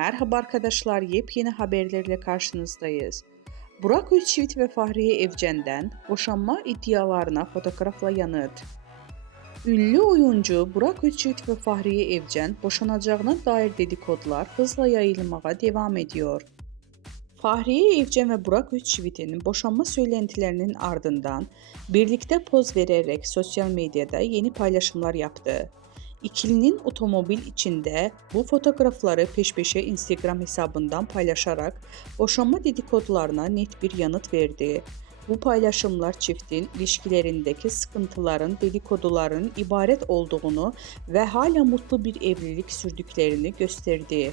Merhaba arkadaşlar, yepyeni haberlerle karşınızdayız. Burak Özçivit ve Fahriye Evcen'den boşanma iddialarına fotoğrafla yanıt. Ünlü oyuncu Burak Özçivit ve Fahriye Evcen boşanacağına dair dedikodular hızla yayılmaya devam ediyor. Fahriye Evcen ve Burak Özçivit'in boşanma söylentilerinin ardından birlikte poz vererek sosyal medyada yeni paylaşımlar yaptı. İkilinin otomobil içinde bu fotoğrafları peş peşe Instagram hesabından paylaşarak boşanma dedikodularına net bir yanıt verdi. Bu paylaşımlar çiftin ilişkilerindeki sıkıntıların, dedikoduların ibaret olduğunu ve hala mutlu bir evlilik sürdüklerini gösterdi.